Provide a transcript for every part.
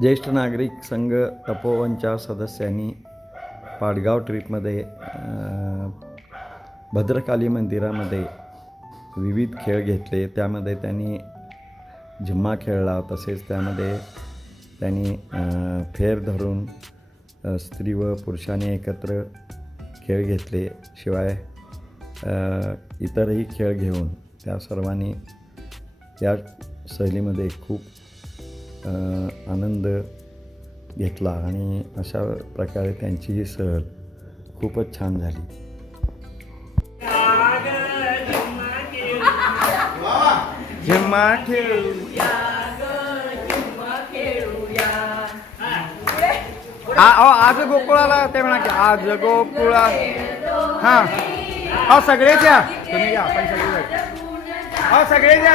ज्येष्ठ नागरिक संघ तपोवनच्या सदस्यांनी पाडगाव ट्रीपमध्ये भद्रकाली मंदिरामध्ये विविध खेळ घेतले. त्यामध्ये त्यांनी झिम्मा खेळला. तसेच त्यामध्ये त्यांनी फेर धरून स्त्री व पुरुषांनी एकत्र खेळ घेतले. शिवाय इतरही खेळ घेऊन त्या सर्वांनी त्या सहलीमध्ये खूप आनंद घेतला आणि अशा प्रकारे त्यांची ही सहल खूपच छान झाली. झिम्मा खेळू अहो, आज गोकुळाला ते म्हणा की आज गोकुळा हां अहो सगळेच या. तुम्ही या आपण सगळे अहो सगळेच या.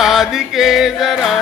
राधिके जरा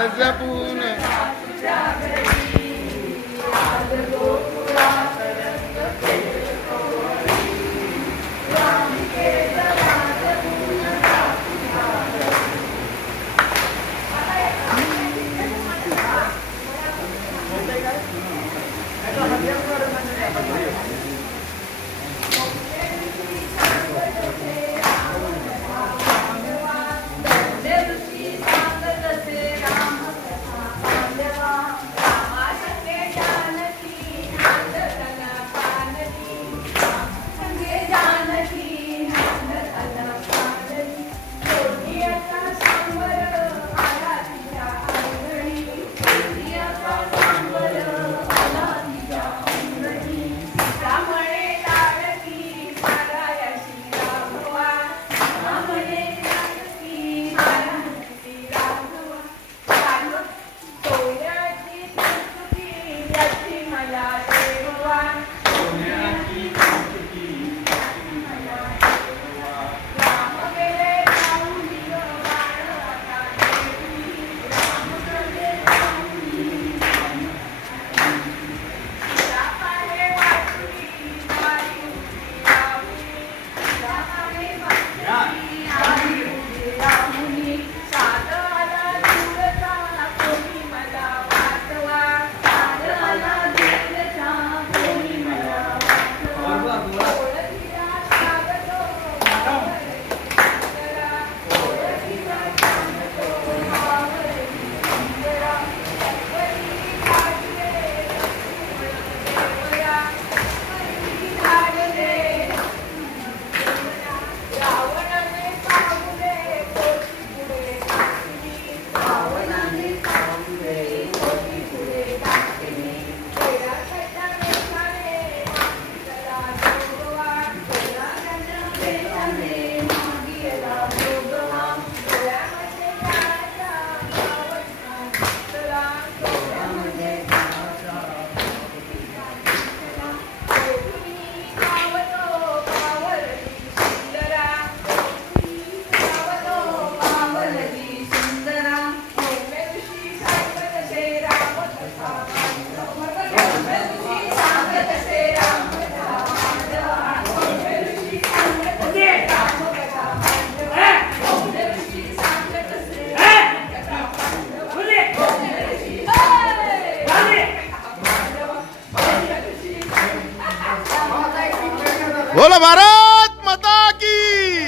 बोला भारत माता की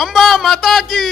अंबा माता की।